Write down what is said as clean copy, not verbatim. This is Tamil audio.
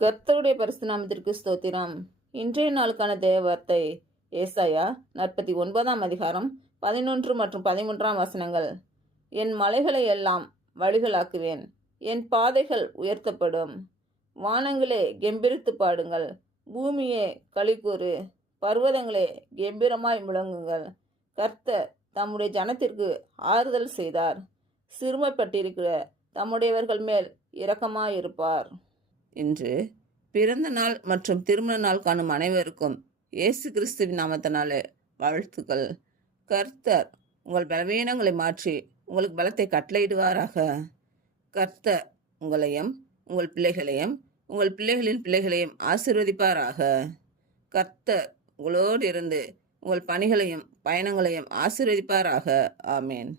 கர்த்தருடைய பரிசுத்த நாமத்திற்கு ஸ்தோத்திரம். இன்றைய நாளுக்கான தேவ வார்த்தை ஏசாயா 49 அதிகாரம் 11 மற்றும் 13 வசனங்கள். என் மலைகளை எல்லாம் வழிகளாக்குவேன், என் பாதைகள் உயர்த்தப்படும். வானங்களே கெம்பீரித்து பாடுங்கள், பூமியே களிக்கூறு, பர்வதங்களே கெம்பீரமாய் முழங்குங்கள். கர்த்தர் தம்முடைய ஜனத்திற்கு ஆறுதல் செய்தார், சிறுமைப்பட்டிருக்கிற தம்முடையவர்கள் மேல் இரக்கமாயிருப்பார். இன்று பிறந்த நாள் மற்றும் திருமண நாள் காணும் அனைவருக்கும் இயேசு கிறிஸ்துவின் நாமத்தினாலே வாழ்த்துக்கள். கர்த்தர் உங்கள் பலவீனங்களை மாற்றி உங்களுக்கு பலத்தை கட்டளையிடுவாராக. கர்த்தர் உங்களையும் உங்கள் பிள்ளைகளையும் உங்கள் பிள்ளைகளின் பிள்ளைகளையும் ஆசீர்வதிப்பாராக. கர்த்தர் உங்களோடு இருந்து உங்கள் பணிகளையும் பயணங்களையும் ஆசீர்வதிப்பாராக. ஆமேன்.